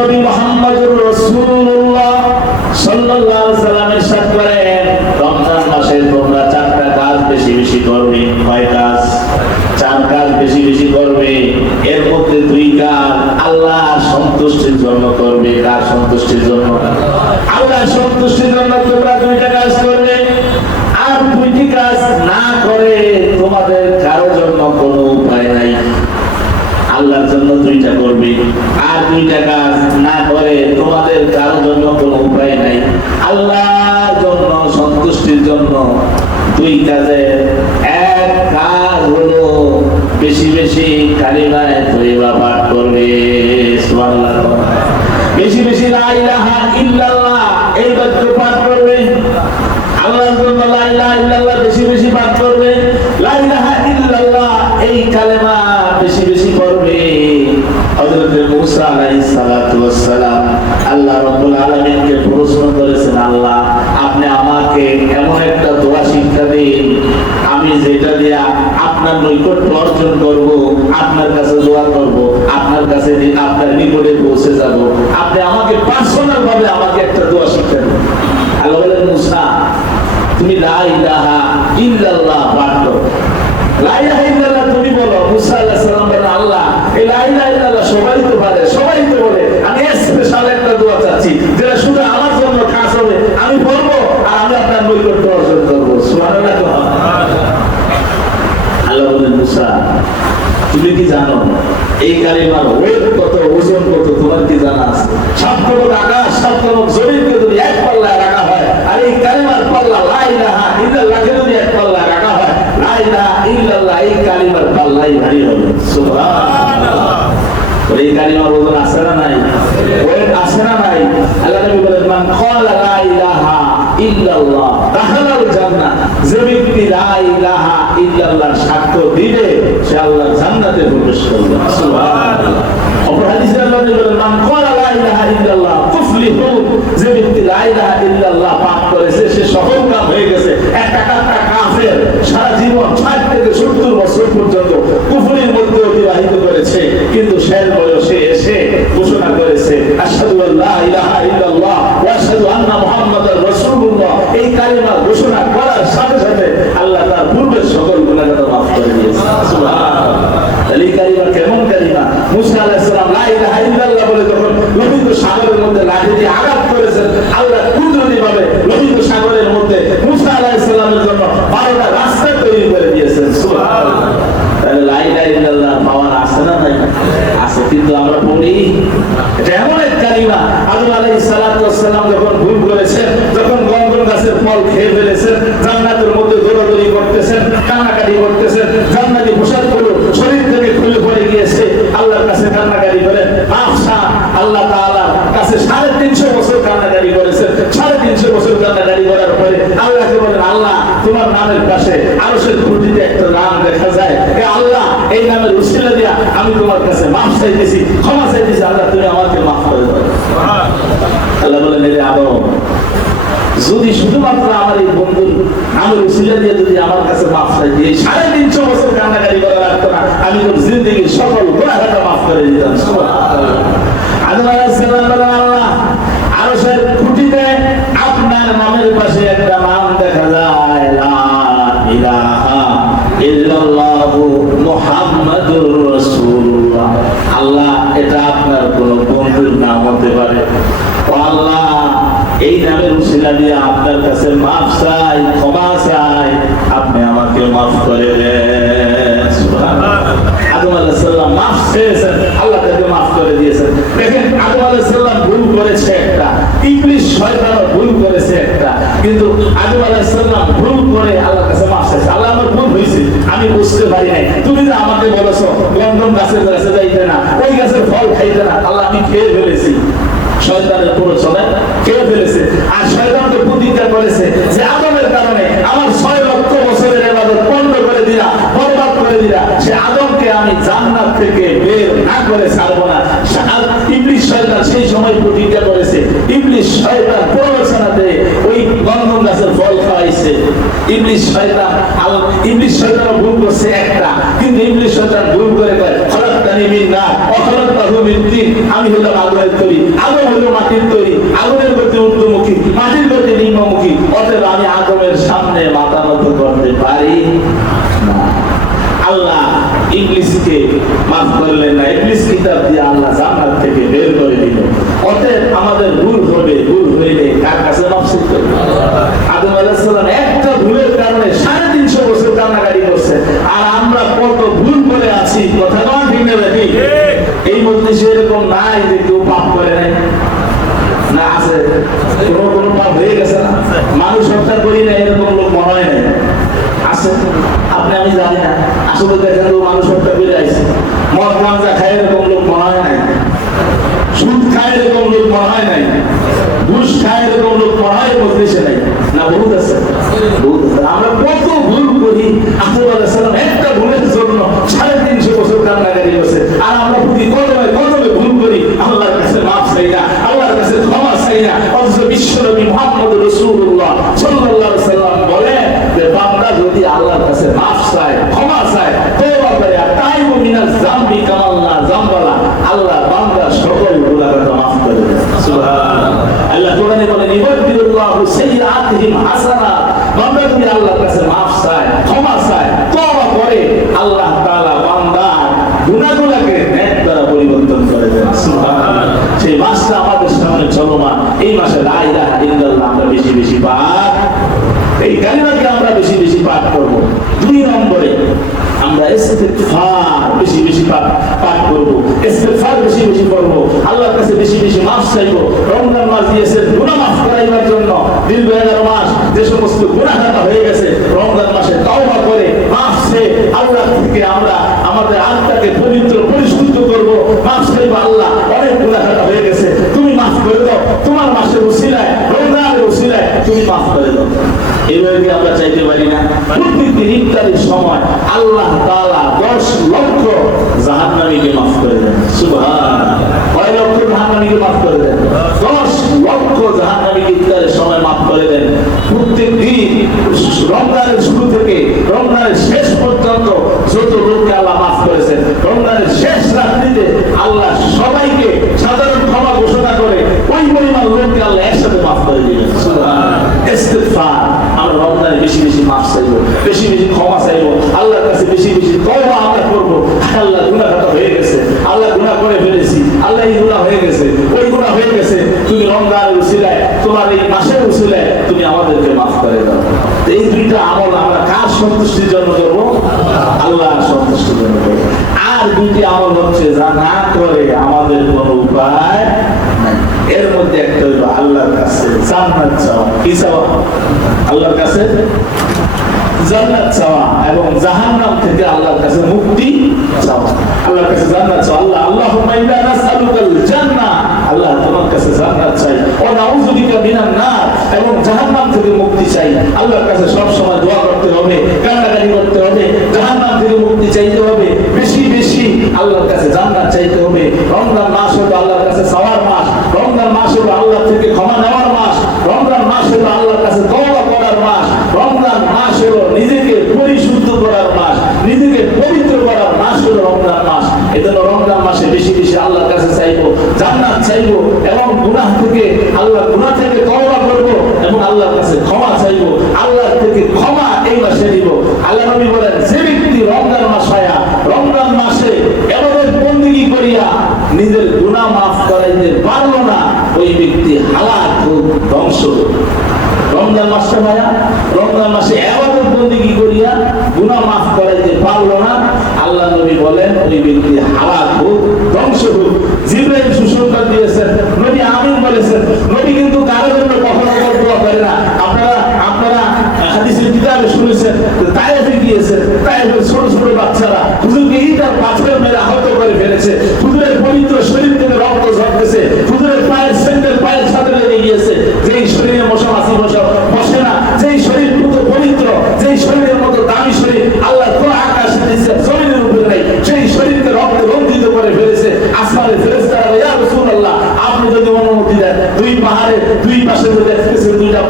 বিশ্বনবী মুহাম্মদুর রাসূলুল্লাহ সাল্লাল্লাহু আলাইহি ওয়াসাল্লাম ইরশাদ করেন, রমজান মাসে তোমরা চারটা কাজ বেশি বেশি করবে। কয় কাজ? চার কাজ বেশি বেশি করবে। এর মধ্যে দুই কাজ আল্লাহর সন্তুষ্টির জন্য করবে। কার সন্তুষ্টির জন্য? আল্লাহর সন্তুষ্টির জন্য তোমরা দুইটা কাজ করবে। আর দুইটি কাজ না করে তোমাদের কারো জন্য কোনো উপায় নাই। আল্লাহর জন্য দুইটা করবে, আর দুইটা কাজ না করে তোমাদের কারো জন্য কোনো উপায় নাই। আল্লাহর জন্য সন্তুষ্টির জন্য দুই কাজে এক কাজ হলো বেশি বেশি কালিমা তৈবা পাঠ করবে। সুবহানাল্লাহ। বেশি বেশি লা ইলাহা ইল্লাল্লাহ এই বাক্য পাঠ করবে। আল্লাহর জন্য লা ইলাহা ইল্লাল্লাহ বেশি বেশি পাঠ করবে। লা ইলাহা ইল্লাল্লাহ এই কালেমা বেশি বেশি করবে। হযরত মুসা আলাইহিস সালাতু ওয়াস সালাম আল্লাহ রাব্বুল আলামিনকে প্রশ্ন করেছেন, আল্লাহ আপনি আমাকে এমন একটা দোয়া শিক্ষা দিন আমি যেটা দিয়া আপনার নৈকট্য অর্জন করব, আপনার কাছে দোয়া করব, আপনার কাছে আপনার নিকটে পৌঁছে যাব। আপনি আমাকে পার্সোনাল ভাবে আমাকে একটা দোয়া শিক্ষা দিন। আল্লাহ বলেন, মুসা তুমি লা ইলাহা ইল্লাল্লাহ পাঠ করো। লা ইলাহা ইল্লাল্লাহ তুমি বলো। মুসা আলাইহিস সালাম বলেন, আল্লাহ এই লা ইলাহা ইল্লাল্লাহ সবাই তো পারে, সবাই তো বলে, আমি স্পেশাল একটা দোয়া চাচ্ছি যেটা শুধু আমার জন্য খাস হবে, আমি বলবো আর আমি আপনার নৈকট্য অর্জন করবো। সুবহানাল্লাহ। আল্লাহ বলেন, মুসা তুমি কি জানো এই কালিমার ওয়েট কত, ওজন কত? তোমার কি জানা আছে? সপ্তমক আকাশ সপ্তমক জমিনকে যদি এক পাল্লায় রাখা হয়, আর এই কালিমার পাল্লা লা ইলাহা ইল্লাল্লাহকে যদি এক পাল্লায় রাখা হয়, লা ইলাহা ইল্লাল্লাহ এই কালিমার পাল্লাই ভারী হবে। সুবহানাল্লাহ। এই কালিমার ওজন আছে না নাই? ওয়েট আছে না নাই? আল্লাহ নবী বলেন, মান ক্বালা লা ইলাহা ইল্লাল্লাহ দাখালাল জান্নাহ। যে ব্যক্তি লা ইলাহা ইল্লাল্লাহর সাক্ষ্য দিবে সে আল্লাহর জান্নাতে প্রবেশ করবে। সুবহানাল্লাহ। অপর হাদিসে আল্লাহ নবী বলেন, মান ক্বালা লা ইলাহা ইল্লাল্লাহ তুফলিহু। যে ব্যক্তি লা ইলাহা ইল্লাল্লাহ পাঠ করেছে সে সফলকাম হয়ে গেছে। একটা কাফের সারা জীবন ৬০ থেকে ৭০ বছর পর্যন্ত কুফরির মধ্যে অতিবাহিত করেছে, কিন্তু শেষ বয়সে এসে ঘোষণা করেছে আশহাদু আল্লা ইলাহা ইল্লাল্লাহ ওয়া আশহাদু আন্না মুহাম্মাদার রাসূলুল্লাহ। এই কালিমা ঘোষণা করার সাথে সাথে আল্লাহ তার পূর্বের সকল গুনাহগার মাফ করে দিয়েছেন। সুবহানাল্লাহ। এই কালিমা কেমন কালিমা? মুসা আলাইহিস সালাম লা ইলাহা ইল্লাল্লাহ বলে যখন লোহিত সাগরের মধ্যে লাঠি দিয়ে আঘাত করেছেন, আল্লাহ কুদরতি ভাবে লোহিত সাগরের মধ্যে মুসা আলাইহিস সালামের জন্য 12টা রাস্তা তৈরি করে দিয়েছেন। সুবহানাল্লাহ। তাহলে লা ইলাহা ইল্লাল্লাহ পাওয়ার আছে না নাই? আছে, কিন্তু আমরা পড়ি। এটা এমন এক কালিমা, আদম আলাইহিস সালাতু ওয়াস সালাম যখন ভুল করেছেন, যখন গন্ধম গাছের ফল খেয়ে ফেলেছেন, জান্নাতের মধ্যে দৌড়াদৌড়ি করতেছেন, কান্নাকাটি করতেছেন, জান্নাতি পোশাকগুলো শরীর থেকে খুলে পড়ে গিয়েছে, আল্লাহর কাছে কান্নাকাটি করেন। আফসা আল্লাহ তাআলার কাছে ৩৫০ বছর কান্নাকাটি করেছেন। ৩৫০ বছর কান্নাকাটি করার পরে আল্লাহকে বলেন, আল্লাহ তোমার নামের পাশে আরশের খুঁটিতে একটা নাম দেখা যায়, হে আল্লাহ এই নামের উসিলা দিয়া আমি তোমার কাছে মাফ চাইতেছি, ক্ষমা চাইতেছি, আল্লাহ তুমি আমাকে মাফ করে দাও। আল্লাহ বলেন, হে আদম যদি শুধুমাত্র আমার এই বন্ধুর নামের উসিলা দিয়ে যদি আমার কাছে মাফ চাইতি, এই ৩৫০ বছর কান্নাকাটি করা লাগতো না, আমি তোর জিন্দেগীর সকল গুনাহটা মাফ করে দিতাম। সুবহানাল্লাহ। আদম আলাইহিস সালাম বলেন, আল্লাহ আরশের খুঁটিতে আপনার নামের পাশে একটা নাম দেখা যায়, লা ইলাহা ইল্লাল্লাহু মুহাম্মাদুর রাসূলুল্লাহ। আল্লাহ এটা আপনার কোন বন্ধুর নাম হতে পারে। ও আল্লাহ এই নামের উসিলা দিয়ে আপনার কাছে মাফ চাই, ক্ষমা চাই, আপনি আমাকে মাফ করে দেন। সুবহানাল্লাহ। আদম আলাইহিস সালাম মাফ চেয়েছেন, আল্লাহ তাকে মাফ করে দিয়েছেন। দেখেন আদম আলাইহিস সালাম ভুল করেছে একটা, ইবলিস শয়তানও ভুল করেছে একটা, কিন্তু আদম আলাইহিস সালাম ভুল করে আল্লাহর কাছে মাফ চাইছে। আল্লাহ আমার ভুল হয়েছে, আমি বুঝতে পারি নাই, তুমি যে আমাকে বলেছো গন্ধম গাছের কাছে যাইতে না, ওই গাছের ফল খাইতে না, আল্লাহ আমি খেয়ে ফেলেছি। শয়তানের প্ররোচনায় খেয়ে ফেলেছে। আর শয়তানকে প্রতিজ্ঞা করেছে যে আদমের কারণে আমার ৬ লক্ষ বছরের ইবাদত বন্ধ করে দিলা, বরবাদ করে দিলা, সে আদমকে আমি জান্নাত থেকে বের না করে ছাড়বো না। ইবলিস শয়তান সেই সময় প্রতিজ্ঞা করেছে। ইবলিস শয়তান প্ররোচনাতে ওই গন্ধম গাছের ফল খাওয়াইছে। ইবলিস শয়তান ভুল করছে একটা, কিন্তু ইবলিস শয়তান ভুল করে কয় খলাকতানি মিন নার ওয়া খলাকতাহু মিন তিন, আমি হলাম আগুনের তৈরি, আগুন হলো মাটির তৈরি, আগুনের গতি ঊর্ধ্বমুখী, মাটির গতি নিম্নমুখী, অতএব আমি আদমের সামনে মাথা নত করতে পারি না। আল্লাহ ইবলিসকে মাফ করলেন না, ইবলিস কিতাব দিয়ে আল্লাহ জান্নাত থেকে বের করে দিল। অতএব আমাদের ভুল হবে, ভুল হইলে কার কাছে মাফ চাইতে হবে? আদম আলাইহিস সালাম একটা ভুলের কারণে 350 বছর কান্নাকাটি করছে, আর আমরা কত ভুল করে আছি, কথা নয় ঠিক না ভাই? এই মজলিসে এরকম নাই যে কেউ পাপ করে নাই, না আছে? কোন পাপ হয়ে গেছে না? মানুষ হত্যা করি না এরকম লোক মনে হয় নাই, আছে? আপনি আমি জানি না, আসলে দেখেন তো মানুষ হত্যা করে আইছে। মদ গাঁজা খায় এরকম লোক মনে হয় নাই, সুদ খায় এরকম লোক মনে হয় নাই, ঘুষ খায় এরকম লোক মনে হয় মজলিসে নাই, না? বহুত আছে, বহুত আছে। আমরা কত ভুল করি। আদম আলাইহিস সালাম একটা ভুলের জন্য 350 বছর কান্নাকাটি করছে, আর আমরা প্রতি কদমে কদমে ভুল করি, আল্লাহর কাছে মাফ চাই না, আল্লাহর কাছে ক্ষমা চাই না। অথচ বিশ্বনবী মুহাম্মদ রাসূলুল্লাহ সাল্লাল্লাহু আলাইহি সাল্লাম বলে যে বান্দা যদি আল্লাহর কাছে মাফ চায়, ক্ষমা চায়, তওবা করে, তাইবু মিনাজ যামবি কামাল্লা যামবালা, আল্লাহ বান্দার সকল গুনাহকে মাফ করে দেন। সুবহানাল্লাহ। আল্লাহ কোরআনে বলেন ইবাদুল্লাহু সাইয়্যাতিহিম হাসানাত, বান্দা যদি আল্লাহর কাছে মাফ চায়, ক্ষমা চায়, তওবা করে, আল্লাহ তাআলা বান্দার গুনাহগুলোকে নেক দ্বারা পরিবর্তন করে দেন। সুবহানাল্লাহ। সেই মাসটা আমাদের সামনে চলমান, এই মাসে লা ইলাহা ইল্লাল্লাহ আমরা বেশি বেশি পাঠ, এই কালিমাকে আমরা বেশি বেশি পাঠ করব। 2 নম্বরে আমরা ইস্তিগফার বেশি বেশি পাঠ করব, ইস্তিগফার বেশি বেশি করব, আল্লাহর কাছে বেশি বেশি মাফ চাইব। রমজান মাস দিয়েছেন গুনাহ মাফ করাইবার জন্য, দীর্ঘ 11 মাস যে সমস্ত গুনাহটা হয়ে গেছে, রমজান মাসে তওবা করে মাফ চেয়ে আল্লাহ থেকে আমরা আমাদের আত্মাকে পবিত্র পরিশুদ্ধ করব, মাফ চাইব। আল্লাহ অনেক গুনাহটা হয়ে গেছে, তুমি মাফ করে দাও, তোমার মাসের উসিলায়, রমজানের উসিলায় তুমি মাফ করে দাও। এইভাবে কি আমরা চাইতে পারি না? প্রত্যেকদিন ইফতারের সময় আল্লাহ তাআলা 10 লক্ষ জাহান্নামীকে মাফ করে দেন। সুবহানাল্লাহ। কয় লক্ষ জাহান্নামীকে মাফ করে দেন? 10 লক্ষ জাহান্নামীকে ইফতারের সময় মাফ করে দেন। প্রত্যেকদিন রমজানের শুরু থেকে রমজানের শেষ পর্যন্ত যত লোককে আল্লাহ মাফ করেছেন, রমজানের শেষ রাত্রিতে আল্লাহ সবাইকে সাধারণ ক্ষমা ঘোষণা করে ওই পরিমাণ লোককে আল্লাহ একসাথে মাফ করে দিবেন। সুবহানাল্লাহ। ইস্তিগফার, আমরা রমজানে বেশি বেশি মাফ চাইবো, বেশি বেশি ক্ষমা চাইবো, আল্লাহর কাছে বেশি বেশি তওবা আমরা করবো। আল্লাহ গুনাহটা হয়ে গেছে, আল্লাহ গুনাহ করে ফেলেছি, আল্লাহ এই গুনাহ হয়ে গেছে, ওই গুনাহ হয়ে গেছে, তুমি রমজানের উসিলায়, তোমার এই মাসের উসিলায় তুমি আমাদেরকে মাফ করে দাও। এই দুইটা আমল আমরা কার সন্তুষ্টির জন্য করবো? আল্লাহর সন্তুষ্টির জন্য করবো। আর দুইটি আমল হচ্ছে যা না করে আমাদের কোনো উপায় নাই। এর মধ্যে একটা হইল আল্লাহর কাছে জান্নাত চাওয়া। কি চাওয়া? আল্লাহর কাছে জান্নাত চাওয়া এবং জাহান্নাম থেকে আল্লাহর কাছে মুক্তি চাওয়া। আল্লাহর কাছে জান্নাত চাওয়া। আল্লাহুম্মা ইন্না নাসআলুকাল জান্নাহ, আল্লাহ তোমার কাছে জান্নাত চাই, ওয়া নাউযু বিকা মিনান নার, এবং জাহান্নাম থেকে মুক্তি চাই। আল্লাহর কাছে সব সময় দোয়া করতে হবে, কান্নাকাটি করতে হবে, জাহান্নাম থেকে মুক্তি চাইতে হবে, বেশি বেশি আল্লাহর কাছে জান্নাত চাইতে হবে। রমজান মাস হলো আল্লাহর কাছে চাওয়ার মাস, রমজান মাস হলো আল্লাহ থেকে ক্ষমা নেওয়ার মাস, রমজান মাস হলো আল্লাহর কাছে তওবা করার মাস, রমজান মাস হলো নিজেকে পরিশুদ্ধ করার মাস, নিজেকে পবিত্র করার মাস হলো রমজান মাস। এজন্য রমজান মাসে বেশি বেশি আল্লাহর কাছে চাইবো, জান্নাত চাইবো, এবং গুনাহ থেকে গুনাহ থেকে তওবা করব এবং আল্লাহর কাছে ক্ষমা চাইবো, আল্লাহর থেকে ক্ষমা এই মাসে নিব। আল্লাহ নবী বলেন, যে ব্যক্তি রমজান মাস পায়া রমজান মাসে ইবাদত বندگی করিয়া নিজের গুনাহ মাফ করাইতে পারলো না, ওই ব্যক্তি হালাক হোক, ধ্বংস হোক। রমজান মাসে পায়া রমজান মাসে ইবাদত বندگی করিয়া গুনাহ মাফ করাইতে পারলো না, আল্লাহ নবী বলেন ওই ব্যক্তি হালাক হোক, ধ্বংস হোক। জিবরাইল সুসংবাদ দিয়েছেন, নবী আমিন বলেছেন। নবী কিন্তু কারো জন্য কখনো দোয়া করে না। আপনারা হাদিসের কিতাবে শুনেছেন, তায়েফে গিয়েছেন, তায়েফের ছোট ছোট বাচ্চারা হুজুরকে ইটার পাথর মেরে আহত করে ফেলেছে, হুজুরের পবিত্র শরীর থেকে রক্ত ঝরতেছে, হুজুরের পায়ের স্যান্ডেল পায়ের সাথে লেগে গিয়েছে। যেই শরীরে মশা মাছি বসে না, যেই শরীর মতো পবিত্র, যেই শরীরের মতো দামি শরীর আল্লাহ কোন আকাশে দিয়েছে, শরীরের উপরে নেই, সেই শরীরকে রক্তে রঞ্জিত করে ফেলেছে। আসমানের ফেরেশতারা, ইয়া রাসূলুল্লাহ, আপনি যদি অনুমতি দেন, দুই পাহাড়ের দুই পাশে যে দেখতেছেন দুইটা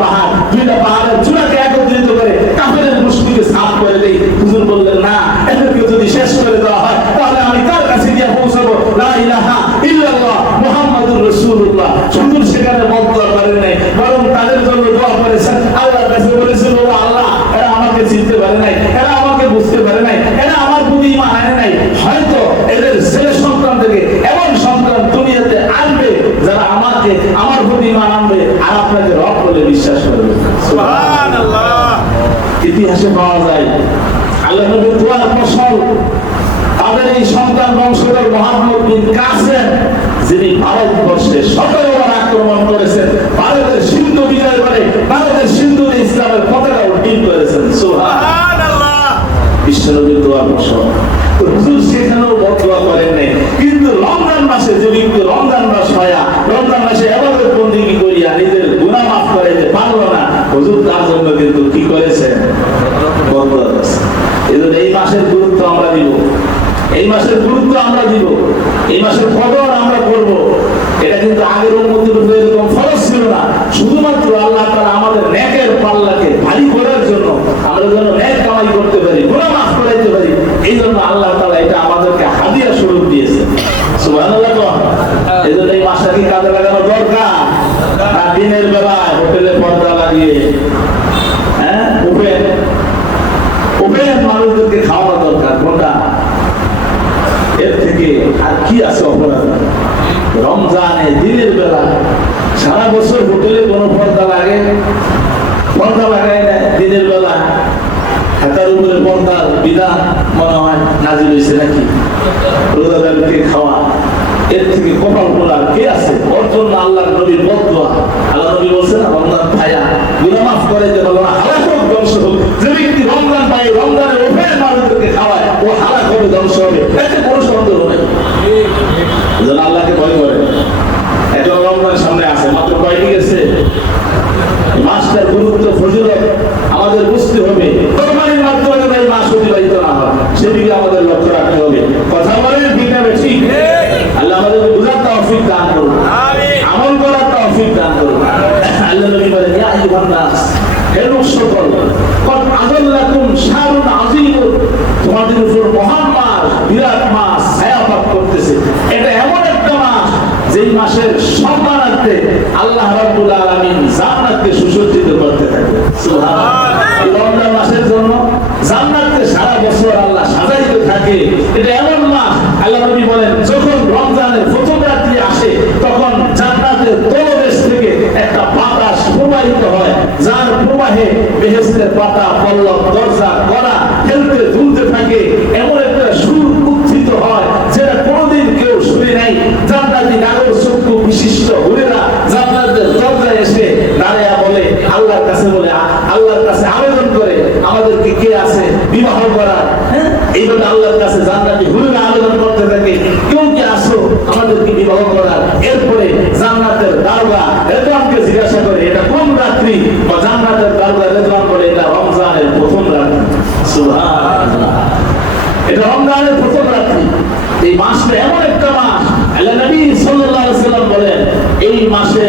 পাহাড়ের চূড়াকে একত্রিত করে কাফেরের মুশরিককে সাফ করে দেই। হুজুর বললেন, না, এদেরকে যদি শেষ করে দেওয়া হয় তাহলে আমি কার কাছে গিয়ে শুধু সেখানে বদদোয়া করেন নাই, বরং তাদের জন্য দোয়া করেছেন। আল্লাহর কাছে বলেছেন, ও আল্লাহ, এরা আমাকে চিনতে পারে নাই, এরা আমাকে বুঝতে পারে নাই, এরা আমার প্রতি ঈমান আনে নাই। হয়তো এদের ছেলে সন্তান থেকে এমন সন্তান দুনিয়াতে আনবে যারা আমাকে, আমার প্রতি ঈমান আনবে আর আপনাকে রব বলে বিশ্বাস করবে। সুবহানাল্লাহ। ইতিহাসে পাওয়া যায় আল্লাহ নবীর দোয়ার ফসল তাদের এই সন্তান বংশধর মুহাম্মদ বিন কাসেম, যিনি ভারতবর্ষে 17 বার আক্রমণ করেছেন, ভারতের সিন্ধু বিজয় করে ভারতের সিন্ধুতে ইসলামের পতাকা উড্ডীন করেছেন। সুবহানাল্লাহ। বিশ্বনবীর দোয়ার ফসল। তো হুজুর সেখানেও বদদোয়া করেন নাই, কিন্তু রমজান মাসে যে ব্যক্তি রমজান মাস হয়া রমজান মাসে ইবাদত বন্দেগী করিয়া নিজের গুনাহ মাফ করাইতে পারলো না, হুজুর তার জন্য কিন্তু কি করেছেন? বদদোয়া করেছেন। এজন্য এই মাসের গুরুত্ব আমরা দিব, এই মাসের গুরুত্ব আমরা দিব, এই মাসের কদর আমরা করব। এটা কিন্তু আগের উম্মতের উপরে এরকম ফরজ ছিল না, শুধুমাত্র আল্লাহ তাআলা আমাদের নেকের পাল্লাকে ভারী করার জন্য, আমরা যেন নেক কামাই করতে পারি, গুনাহ মাফ করাইতে পারি, এই জন্য আল্লাহ তাআলা এটা আমাদেরকে হাদিয়া স্বরূপ দিয়েছে। সুবহানাল্লাহ। এজন্য এই মাসটা কি কাজে লাগানো দরকার? না দিনের বেলায় হোটেলে পর্দা লাগিয়ে ওপেন মানুষদেরকে খাওয়ানো দরকার? কোনটা? এর থেকে আর কি আছে অপরাধ? রমজানে দিনের বেলা সারা বছর হোটেলে কোনো পর্দা লাগে? পর্দা লাগায় না দিনের বেলা, হাতার উপরে পর্দার বিধান মনে হয় নাজিল হয়েছে নাকি? রোজাদারকে খাওয়া, এর থেকে কপাল পোড়া কে আছে? ওর জন্য আল্লাহর নবীর বদদোয়া। আল্লাহ নবী বলছেন না, রমজান ভাইয়া গুনাহ মাফ করাইতে পারলো না, হালাক হোক, ধ্বংস হোক। যে ব্যক্তি রমজান পায়, রমজানের ওপেন মানুষদেরকে খাওয়ায়, ও হালাক হবে, ধ্বংস হবে, এতে কোনো সন্দেহ নেই। যেন আল্লাহকে ভয় করে। এখন রমজান সামনে আছে, মাত্র কয়টি গেছে? মাসটার গুরুত্ব ফজিলত আমাদের বুঝতে হবে। কোরবানির মাধ্যমে যেন এই মাস অতিবাহিত না হয়, সেদিকে আমাদের লক্ষ্য রাখতে হবে। কথা বলেন ঠিক না ঠিক? আল্লাহ আমাদের বুঝার তৌফিক দান করুন, আমল করার তৌফিক দান করুন। আল্লাহ নবী বলেন, ইয়া আইয়ুহান নাস, হে লোক সকল, কদ আযাল্লাকুম শাহরুন আযীম, তোমাদের উপর মহান মাস, বিরাট মাস ছায়াপাত করতেছে। এটা এমন একটা মাস যেই মাসের সম্মানার্থে আল্লাহ রাব্বুল আলামিন জান্নাতকে সুসজ্জিত করতে থাকে। সুবহানাল্লাহ। এই রমজান মাসের জন্য জান্নাতকে সারা বছর আল্লাহ সাজাইতে থাকে। এটা এমন মাস, আল্লাহ নবী বলেন, যখন রমজানের প্রথম রাত্রি আসে তখন জান্নাতের তলদেশ থেকে একটা বাতাস প্রবাহিত হয়, যার প্রবাহে বেহেশতের পাতা, পল্লব, দরজা, কড়া খেলতে ঝুলতে থাকে। এমন একটা সুর উত্থিত হয় যেটা কোনোদিন কেউ শুনে নাই। জান্নাতি নাগর চক্ষু বিশিষ্ট হুরেরা জান্নাতের দরজায় এসে দাঁড়ায়া বলে, আল্লাহর কাছে বলে, আল্লাহর কাছে আবেদন করে, আমাদেরকে কে আছে বিবাহ করার? এইভাবে আল্লাহর কাছে জান্নাতি হুরেরা আবেদন করতে থাকে, কেউ কি আসো আমাদেরকে বিবাহ করার? এরপরে জান্নাতের দারোগা রেদওয়ানকে জিজ্ঞাসা করে, এটা কোন রাত্রি? বা জান্নাতের দারোগা রেদওয়ান বলে, এটা রমজানের প্রথম রাত্রি। সুবহানাল্লাহ। এটা রমজানের প্রথম রাত্রি। এই মাসটা এমন একটা মাস, আল্লাহ নবী সাল্লাল্লাহু আলাইহি ওয়াসাল্লাম বলেন, এই মাসে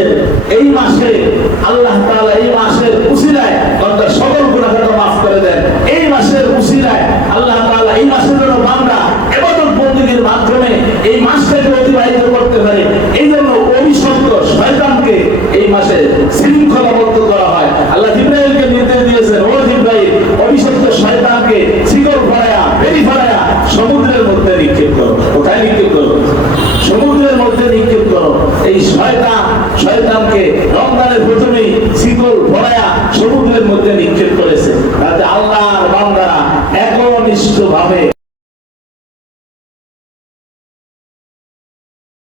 আল্লাহ তাআলা এই মাসের উসিলায় বান্দার সকল গুনাহ মাফ করে দেন। এই মাসের উসিলায় আল্লাহ তাআলা এই মাসের জন্য বান্দা ইবাদত বন্দেগীর মাধ্যমে এই মাসটাকে অতিবাহিত করতে পারে। এই জন্য অভিশপ্ত শয়তানকে এই মাসে শৃঙ্খলাবদ্ধ করা হয়। আল্লাহ জিবরাইলকে নির্দেশ দিয়েছেন, ও জিবরাইল, অভিশপ্ত শয়তানকে শিকল ফড়ায়া, বেড়ি ফড়ায়া সমুদ্রের মধ্যে নিক্ষেপ করো। কোথায় নিক্ষেপ করো? সমুদ্রের মধ্যে নিক্ষেপ করো। এই শয়তানকে রমজানের প্রথমেই শিকল ফড়ায়া সমুদ্রের মধ্যে নিক্ষেপ করেছে, যাতে আল্লাহর বান্দারা একনিষ্ঠভাবে